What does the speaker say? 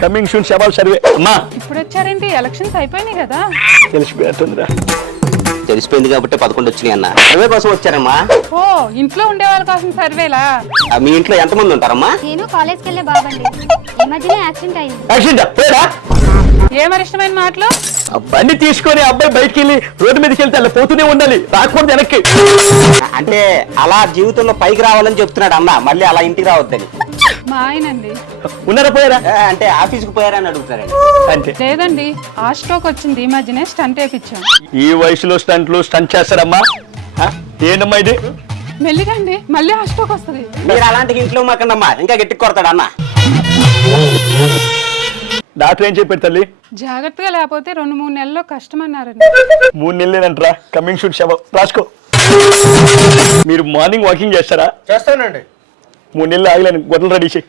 Coming షూన్ శవాల్ survey. అమ్మా ఇప్పుడు వచ్చారేంటి? Elections అయిపోయినాయి కదా. తెలిసిపోతుందిరా. తెలిసిపోయింది కాబట్టి 11 వచ్చినాయి అన్న. సర్వే కోసం వచ్చారమ్మా. ఓ, ఇంట్లో ఉండే వాళ్ళ కోసం సర్వేలా? మీ ఇంట్లో ఎంతమంది ఉంటారమ్మా? నేను కాలేజ్కి వెళ్ళే బాబండి. ఈ మధ్యనే యాక్సిడెంట్ అయింది. యాక్సిడెంట్ పోయారా? ఏమరి ఇష్టమైన మాటలు? బండి తీసుకొని అబ్బాయి బయటికి వెళ్ళి రోడ్డు మీదకి వెళ్తే అలా పోతూనే ఉండాలి, రాకూడదు వెనక్కి. అంటే అలా జీవితంలో పైకి రావాలని చెప్తున్నాడు అన్న, మళ్ళీ అలా ఇంటికి రావద్దని. మా ఆయనండి. ఉన్నారా పోయారా? అంటే ఆఫీస్కి పోయారా అని అడుగుతారండి. అంతే. లేదండి, ఆ స్ట్రోక్ వచ్చింది. ఈ మధ్యనే స్టంట్ వేయించాం. ఈ వయసులో స్టంట్ చేస్తారమ్మా? ఏంటమ్మా ఇది? మెల్లిగండి, మళ్ళీ ఆ స్ట్రోక్ వస్తుంది. మీరు అలాంటి ఇంట్లో మాకండమ్మా, ఇంకా గట్టి కొడతాడు అన్న. డాక్టర్ ఏం చెప్పారు తల్లి? జాగ్రత్తగా లేకపోతే 2-3 నెలల్లో కష్టం అన్నారండి. 3 నెలలేనంటరా. కమింగ్ షూట్ శవం రాసుకో. మీరు మార్నింగ్ వాకింగ్ చేస్తారా? చేస్తానండి. 3 నెలలు ఆగలేను, గొడవలు రెడీ చేయి.